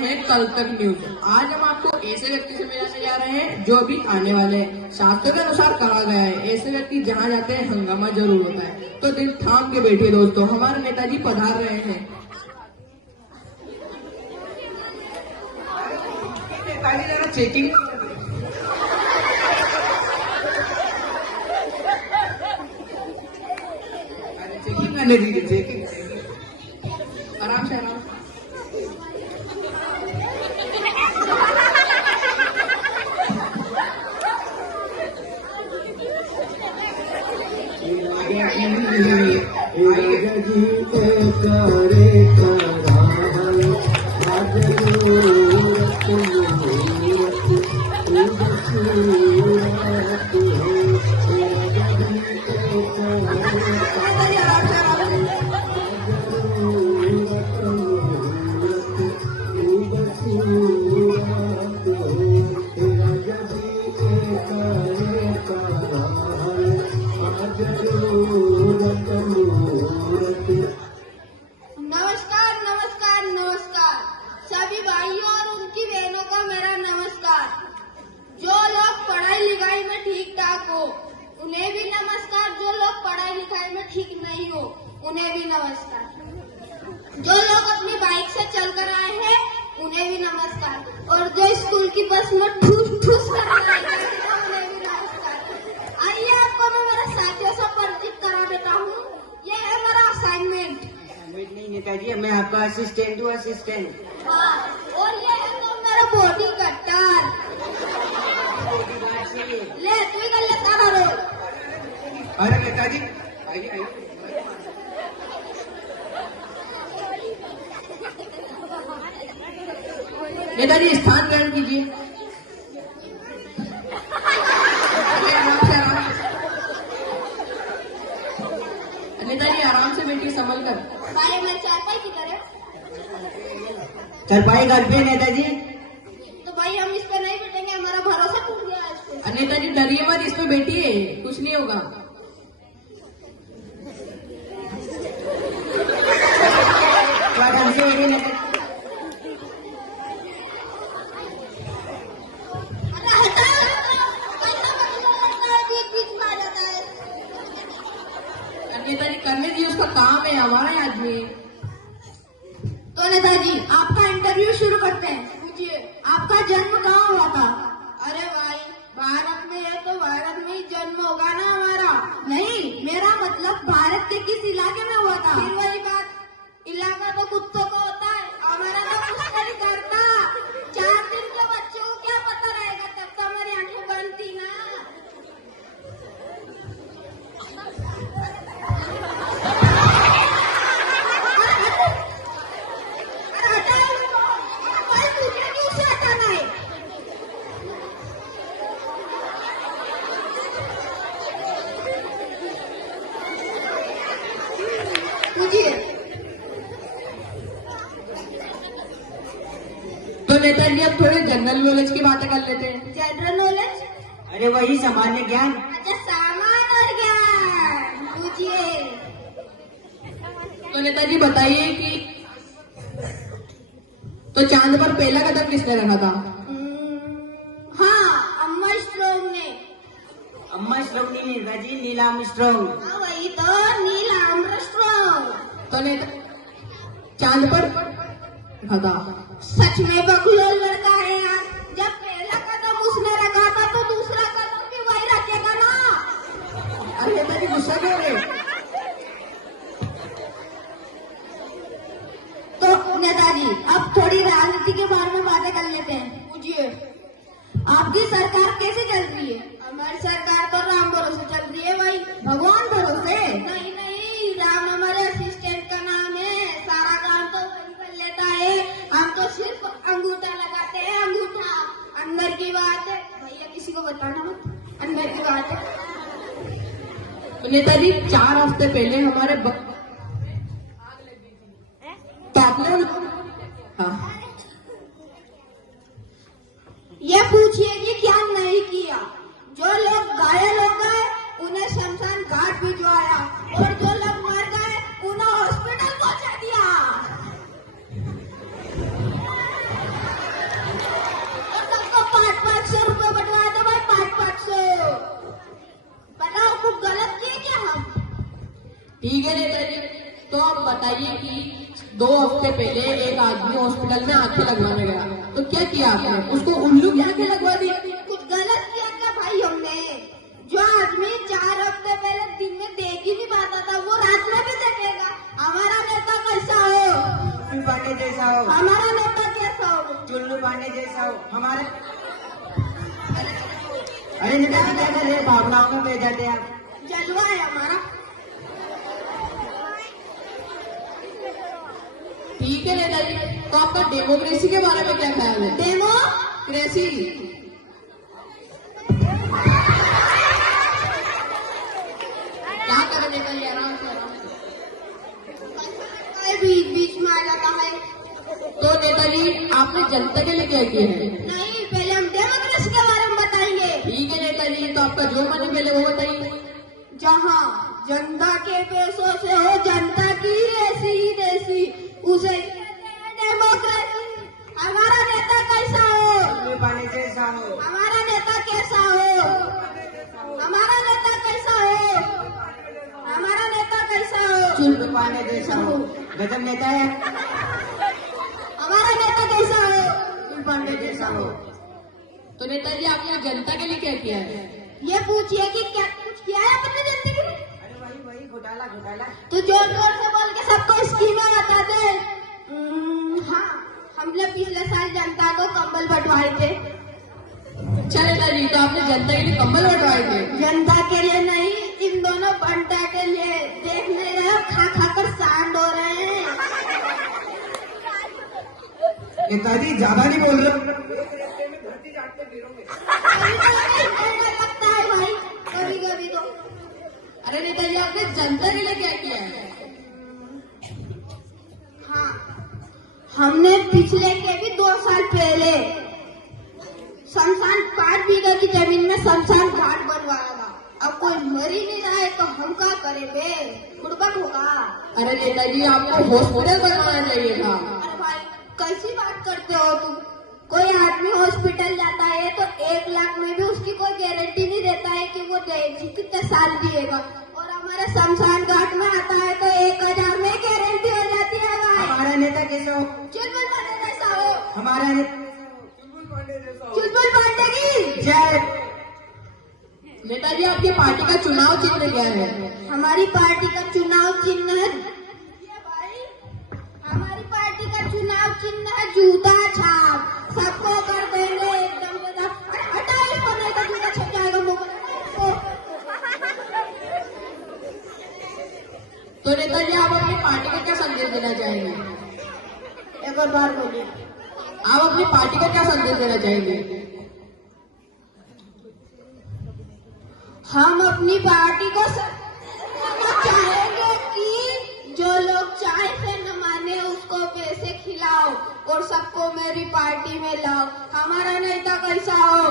हैं कल तक न्यूज। आज हम आपको ऐसे व्यक्ति से मिलाने जा रहे हैं जो अभी आने वाले हैं। शास्त्र के अनुसार कहा गया है ऐसे व्यक्ति जहाँ जाते हैं हंगामा जरूर होता है। तो दिल थाम के बैठिए दोस्तों, हमारे नेताजी पधार रहे हैं। चेकिंग करने दीजिए, चेकिंग आराम से आराम से। नमस्कार नमस्कार नमस्कार सभी भाइयों और उनकी बहनों का मेरा नमस्कार। जो लोग पढ़ाई लिखाई में ठीक ठाक हो उन्हें भी नमस्कार, जो लोग पढ़ाई लिखाई में ठीक नहीं हो उन्हें भी नमस्कार, जो लोग अपनी बाइक से चलकर आए हैं उन्हें भी नमस्कार, और जो स्कूल की बस में ठूस ठूस कर आए हैं उन्हें भी नमस्कार। आइए आपको मैं मेरे साथियों से परिचित करा देता हूँ। ये है मेरा असाइनमेंट। नहीं नेताजी, मैं आपका असिस्टेंट हूँ, असिस्टेंट। हाँ, और ये है तो मेरा बॉडी कट्टर। ले तू ही कर लेता ना रोल। अरे नेताजी आइए। नेताजी स्थान ग्रहण कीजिए। नेताजी आराम से बैठिए, संभल कर। भाई मैं चारपाई की तरह। चारपाई घर पे नेताजी। तो भाई हम इस पे नहीं बैठेंगे, हमारा भरोसा टूट गया है इस पे। नेताजी डरिए मत, इस पे बैठिए, कुछ नहीं होगा। ढंग से बैठिए नेताजी। नेताजी करने दीजिए, उसका काम है, हमारा आदमी। तो नेताजी आपका इंटरव्यू शुरू करते हैं। पूछिए आपका जन्म कहाँ हुआ था? अरे भाई भारत में है तो भारत में ही जन्म होगा ना हमारा। नहीं, मेरा मतलब भारत के किस इलाके में हुआ था? फिर वही बात, इलाका तो कुत्तों को होता है, हमारा तो कुछ नहीं करता। 4 दिन के बच्चों को क्या पता रहेगा, तब तो हमारी आंखें बंद थी ना। तो नेताजी अब थोड़े जनरल नॉलेज की बातें कर लेते हैं। General knowledge? अरे वही सामान्य ज्ञान। अच्छा, सामान और ज्ञान पूछिए। तो नेताजी बताइए कि तो चांद पर पहला कदम किसने रखा था? हाँ, अम्मा स्ट्रोंग ने। अम्मा स्ट्रोंग नहीं नेताजी, नील आर्मस्ट्रांग। हाँ वही तो, नील आर्मस्ट्रांग। तो चांद पर रखा था। सच में बकलोल लड़का है यार। जब पहला कदम उसने रखा था तो दूसरा कदम भी वही रखेगा ना। अरे नेताजी गुस्सा क्यों हो रहे? तो नेताजी अब थोड़ी राजनीति के बारे में बातें कर लेते हैं। पूछिए आपकी सरकार कैसे चल रही है? हमारी सरकार तो राम भरोसे चल रही है भाई। भगवान भरोसे? नहीं नहीं, राम हमारे असिस्टेंट का नाम है, सारा काम तो वही कर लेता है, हम तो सिर्फ अंगूठा लगाते हैं, अंगूठा। अंदर की बात है भैया, किसी को बताना मत, अंदर की बात है। तो नेताजी 4 हफ्ते पहले हमारे तो आपने हाँ, ये पूछिए कि क्या नहीं किया। जो लोग घायल हो गए उन्हें शमशान घाट भिजवाया, और जो लोग मर गए उन्हें हॉस्पिटल पहुंचा दिया। ठीक है नेताजी, तो आप बताइए कि 2 हफ्ते पहले एक आदमी हॉस्पिटल में आंखें लगवाने गया, तो क्या किया आपने? उसको उल्लू की आंखें लगवा दी? कुछ गलत किया क्या भाई हमने? जो आदमी 4 हफ्ते पहले दिन में देख ही नहीं पाता था, वो रात में भी देखेगा। हमारा नेता कैसा हो? चुल्लू पांडे जैसा हो। हमारा नेता कैसा हो? चुल्लू पांडे जैसा हो। हमारे अरे नेताजी क्या कर रहे, भावनाओं में बह जाते हैं आप। जलवा है हमारा। ठीक है नेताजी, तो आपका डेमोक्रेसी के बारे में क्या ख्याल है? डेमोक्रेसी क्या करें नेताजी, आराम से बीच बीच में आ जाता है। तो नेताजी आपने जनता के लिए क्या किया है? नहीं, पहले हम डेमोक्रेसी के बारे में बताएंगे। ठीक है नेताजी, तो आपका जो मन है पहले वो बताइए। जहाँ जनता के पैसों से हो जनता की ऐसी ही देसी, उसे कहते हैं डेमोक्रेसी। हमारा नेता कैसा हो? चुल्लू पांडे जैसा हो। हमारा नेता कैसा हो? हमारा नेता कैसा हो? हमारा नेता कैसा हो? चुल्लू पांडे जैसा हो। गजब नेता है। हमारा नेता कैसा हो? चुल्लू पांडे जैसा हो। तो नेताजी आपने जनता के लिए क्या किया है? ये पूछिए कि क्या कुछ किया है अपने जनता के लिए? अरे वही घोटाला घोटाला। तो जोर जोर से बोल के सबको स्कीमें बता दे। हाँ, हमने पिछले साल जनता को कंबल बंटवाए थे। अच्छा नेताजी, तो आपने जनता के लिए कंबल बंटवाए थे? जनता के लिए नहीं, इन दोनों बंटा के लिए। देख नहीं रहे हो, खा खा कर सांड हो रहे हैं। नेताजी ज्यादा नहीं बोल रहे। लगता है भाई, कभी कभी तो। अरे नेताजी आपने जनता के लिए क्या किया है? हाँ, हमने पिछले के भी 2 साल पहले शमशान 5 बीघा की जमीन में शमशान घाट बनवाया था। अब कोई मर ही नहीं रहा है तो हम क्या करें बे? गुड़बक होगा। अरे नेताजी आपको हॉस्पिटल बनवाना चाहिए था। अरे भाई, कैसी बात करते हो तुम? कोई आदमी हॉस्पिटल जाता है तो 1 लाख में भी उसकी कोई गारंटी नहीं देता है कि वो कितने साल जिएगा, और हमारे शमशान घाट में आता है तो 1000 में गारंटी हो जाती है भाई। हमारा नेता कैसा हो? चुलबुल पांडे कैसा हो? हमारा नेता चुलबुल पांडे की जय। नेताजी आपकी पार्टी का चुनाव चिन्ह क्या है? हमारी पार्टी का चुनाव चिन्ह है भाई, हमारी पार्टी का चुनाव चिन्ह है जूता छाप। सबको कर देंगे एकदम से। अरे हटाओ इसको, नहीं तो जूता छप जाएगा मुंह पर। तो नेताजी आप अपनी पार्टी को क्या संदेश देना चाहेंगे? एक और बार बोलिए। आप अपनी पार्टी को क्या संदेश देना चाहेंगे? हम अपनी पार्टी को चाहेंगे कि जो लोग चाय से न माने उसको पैसे खिलाओ और सबको मेरी पार्टी में लाओ। हमारा नेता कैसा हो?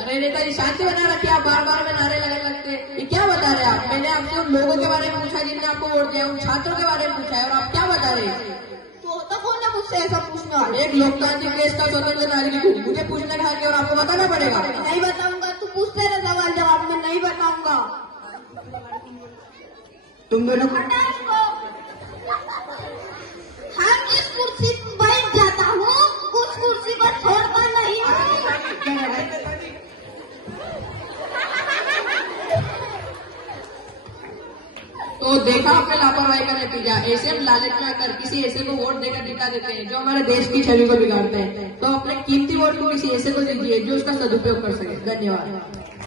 अरे नेताजी शांति बना रखिए, आप बार बार में नारे लगाने लगते हैं। ये क्या बता रहे हैं आप? मैंने आपसे उन लोगों के बारे में पूछा जिनने आपको वोट दिया, उन छात्रों के बारे में पूछा है, और आप क्या बता रहे हैं? तो कौन है मुझसे ऐसा पूछने वाला? एक लोकतांत्रिक देश का स्वतंत्र नागरिक हूँ, मुझे पूछने का हक है और आपको बताना पड़ेगा। नहीं बताऊंगा, तू पूछते रहे सवाल जवाब में नहीं बताऊंगा। तुम दोनों हटा इसको। हम जिस कुर्सी पर बैठ जाता हूँ उस कुर्सी पर छोड़ता नहीं हूँ। तो देखा आपने लापरवाही का नतीजा। ऐसे हम लालच में आकर किसी ऐसे को वोट देकर जिता देते हैं जो हमारे देश की छवि को बिगाड़ते हैं। तो अपने कीमती वोट को किसी ऐसे को दीजिए जो उसका सदुपयोग कर सके। धन्यवाद।